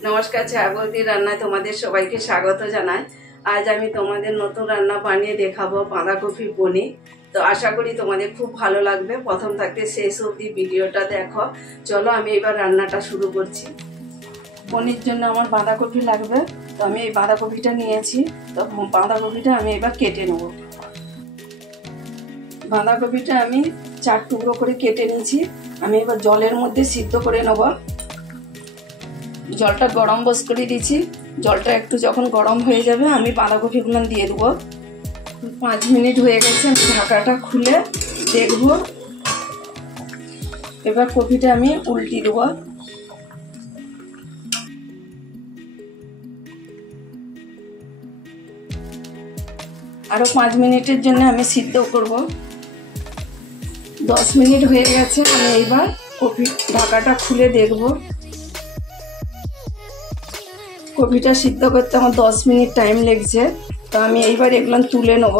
নমস্কার, ছায়াবতী রান্নায় তোমাদের সবাইকে স্বাগত জানাই। আজ আমি তোমাদের নতুন রান্না বানিয়ে দেখাবো বাঁধাকপি পনির। তো আশা করি তোমাদের খুব ভালো লাগবে। প্রথম থাকতে শেষ অবধি ভিডিওটা দেখো। চলো আমি এবার রান্নাটা শুরু করছি। পনির জন্য আমার বাঁধাকপি লাগবে। তো আমি এই বাঁধাকপিটা নিয়েছি। তো বাঁধাকপিটা আমি এবার কেটে নেব। বাঁধাকপিটা আমি 4 টুকরো করে কেটে নিয়েছি। আমি এবার জলের মধ্যে সিদ্ধ করে নেব। জলটা গরম বস করে দিয়েছি। জলটা একটু যখন গরম হয়ে যাবে আমি বাঁধাকপিগুলো দিয়ে দেবো। 5 মিনিট হয়ে গেছে। আমি ঢাকাটা খুলে দেখব। এবার কপিটা আমি উল্টে দেবো। আরও 5 মিনিটের জন্য আমি সিদ্ধ করব। 10 মিনিট হয়ে গেছে। আমি এইবার কপি ঢাকাটা খুলে দেখব। কপিটা সিদ্ধ করতে আমার 10 মিনিট টাইম লেগেছে। তো আমি এইবার এগুলো তুলে নেব।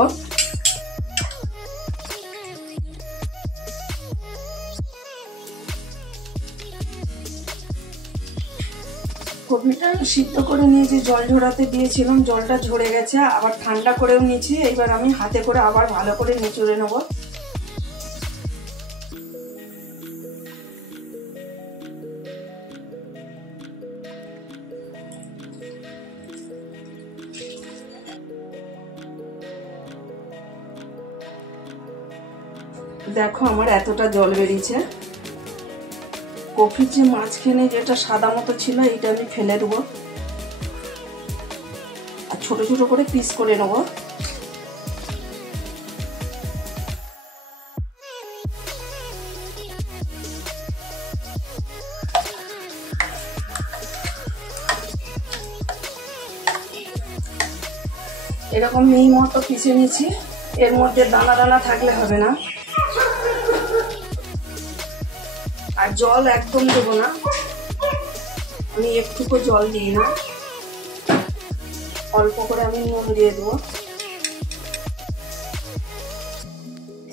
কপিটা সিদ্ধ করে নিয়েছি, জল ঝরাতে দিয়েছিলাম, জলটা ঝরে গেছে। আবার ঠান্ডা করেও নিয়েছি। এইবার আমি হাতে করে আবার ভালো করে নিচড়ে নেব। দেখো আমার এতটা জল বেরিয়েছে। কপির যে মাঝখানে যেটা সাদা মতো ছিল এইটা আমি ফেলে দেবো আর ছোট ছোট করে পিস করে নেব। এরকম মিহি মতো পিষে নিচ্ছি। এর মধ্যে দানা দানা থাকলে হবে না। আর জল একদম দেবো না, আমি একটুকু জল দিই না। অল্প করে আমি নুন দিয়ে দেবো।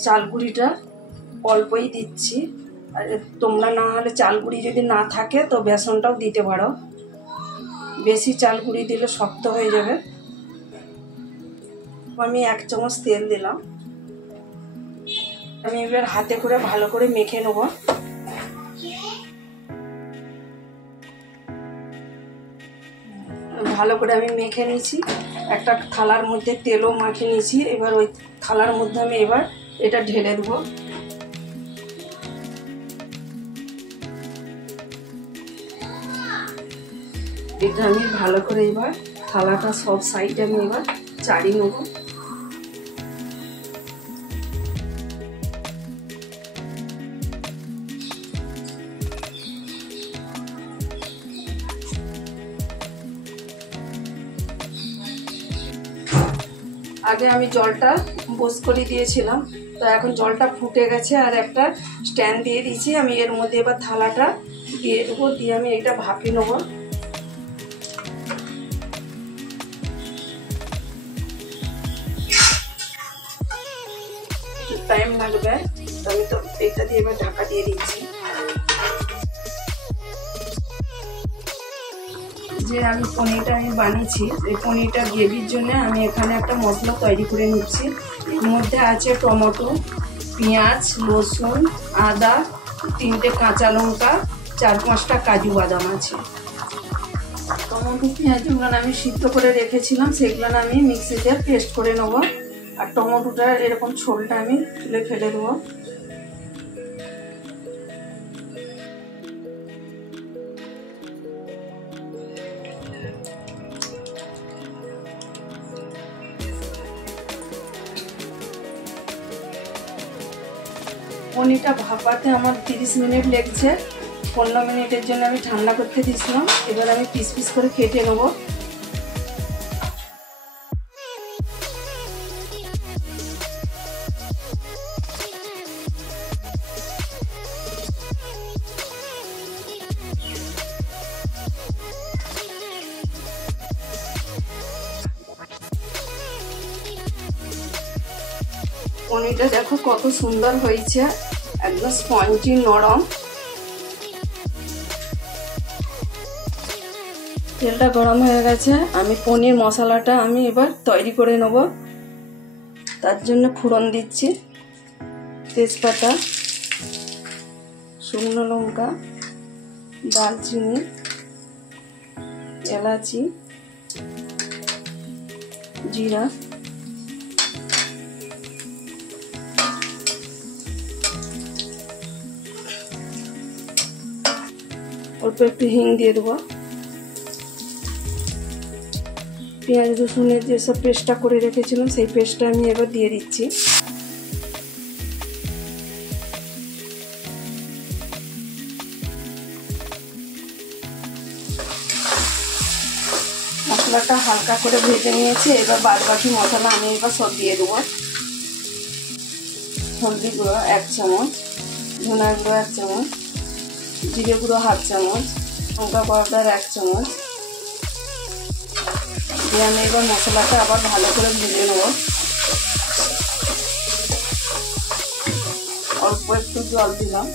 চাল গুঁড়িটা অল্পই দিচ্ছি। আর তোমরা না হলে চাল গুঁড়ি যদি না থাকে তো বেসনটাও দিতে পারো। বেশি চাল গুঁড়ি দিলে শক্ত হয়ে যাবে। আমি 1 চামচ তেল দিলাম। আমি এবার হাতে করে ভালো করে মেখে নেব। ভালো করে আমি মেখে নিয়েছি। একটা থালার মধ্যে তেলও মাখিয়ে নিয়েছি। এবার ওই থালার মধ্যে আমি এবার এটা ঢেলে দেবো। এটা আমি ভালো করে এবার থালাটা সব সাইডে আমি এবার চাড়িয়ে নেব। আগে আমি জলটা বস করে দিয়েছিলাম। তো এখন জলটা ফুটে গেছে আর একটা স্ট্যান্ড দিয়ে দিয়েছি। আমি এর মধ্যে এবার থালাটা দিয়ে দেবো। দিয়ে আমি এটা ভাপিয়ে নেবো। টাইম লাগবে। আমি তো এটা দিয়ে এবার ঢাকা দিয়ে দিচ্ছি। যে আমি পনিরটা বানিয়েছি, এই পনিরটা গ্রেভির জন্য আমি এখানে একটা মশলা তৈরি করে নিচ্ছি। এর মধ্যে আছে টমেটো, পেঁয়াজ, রসুন, আদা, 3টে কাঁচা লঙ্কা, 4-5টা কাজু বাদাম আছে। টমেটো পেঁয়াজগুলো আমি সিদ্ধ করে রেখেছিলাম, সেগুলো আমি মিক্সিতে পেস্ট করে নেব। আর টমেটোটা এরকম ছোলটা আমি তুলে ফেলে দেবো। পনিরটা ভাপাতে আমার 30 মিনিট লেগেছে। 15 মিনিটের জন্য আমি ঠান্ডা করতে দিয়েছিলাম। এবার আমি পিস পিস করে কেটে নেব। পনিরটা দেখো কত সুন্দর হয়েছে, একদম স্পঞ্জি নরম। তেলটা গরম হয়ে গেছে, আমি পনির মশলাটা আমি এবার তৈরি করে নেব। তার জন্য ফোড়ন দিচ্ছি, তেজপাতা, শুকনো লঙ্কা, দারচিনি, এলাচি, জিরা, অল্প একটু হিং দিয়ে দেবো। পেঁয়াজ রসুনের যেসব পেস্টটা করে রেখেছিলাম সেই পেস্টটা আমি এবার দিয়ে দিচ্ছি। মশলাটা হালকা করে ভেজে নিয়েছি, এবার বাদ বাকি মশলা আমি এবার সব দিয়ে দেবো। হলদি গুঁড়ো 1 চামচ, ধনা গুঁড়ো 1 চামচ, জিরে গুঁড়ো 1/2 চামচ, লঙ্কা পাউডার 1 চামচ দিয়ে আমি এবার মশলাটা আবার ভালো করে ভেজে নেব। অল্প একটু জল দিলাম।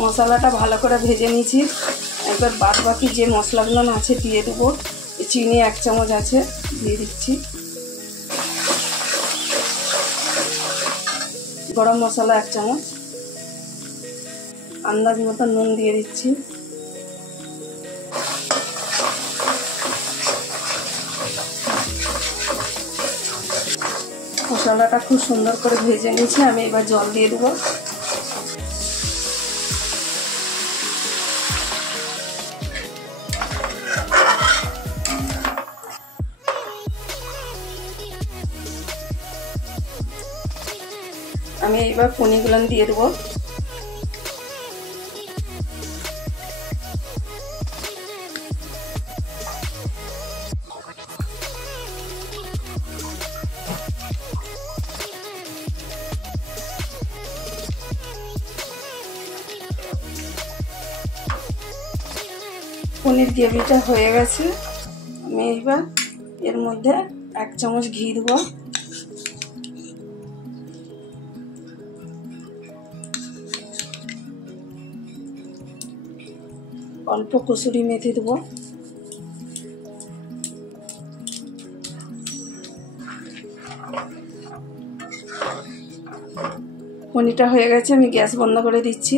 মশলাটা ভালো করে ভেজে নিয়েছি, এবার বাদ বাকি যে মশলাগুলো আছে দিয়ে দেবো। চিনি 1 চামচ আছে, দিয়ে দিচ্ছি। গরম মশলা 1 চামচ, আন্দাজ মতো নুন দিয়ে দিচ্ছি। মশলাটা খুব সুন্দর করে ভেজে নিয়েছি, আমি এবার জল দিয়ে দেবো। আমি এইবার পনিরগুলো দিয়ে দেবো। পনির গ্রেভিটা হয়ে গেছে, আমি এইবার এর মধ্যে 1 চামচ ঘি দেবো। অল্প কসুরি মেথি দেবো। পনিরটা হয়ে গেছে, আমি গ্যাস বন্ধ করে দিচ্ছি।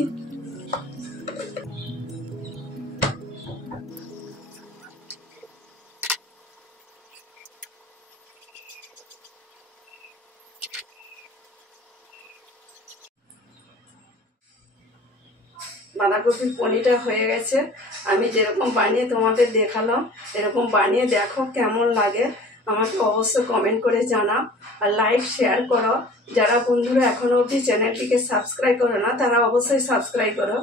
বাঁধাকপির পনিরটা হয়ে গেছে, আমি যেরকম বানিয়ে তোমাদের দেখালাম এরকম বানিয়ে দেখো কেমন লাগে আমাকে অবশ্যই কমেন্ট করে জানাও, আর লাইক শেয়ার করো। যারা বন্ধুরা এখনো অবধি চ্যানেলটিকে সাবস্ক্রাইব করো না তারা অবশ্যই সাবস্ক্রাইব করো।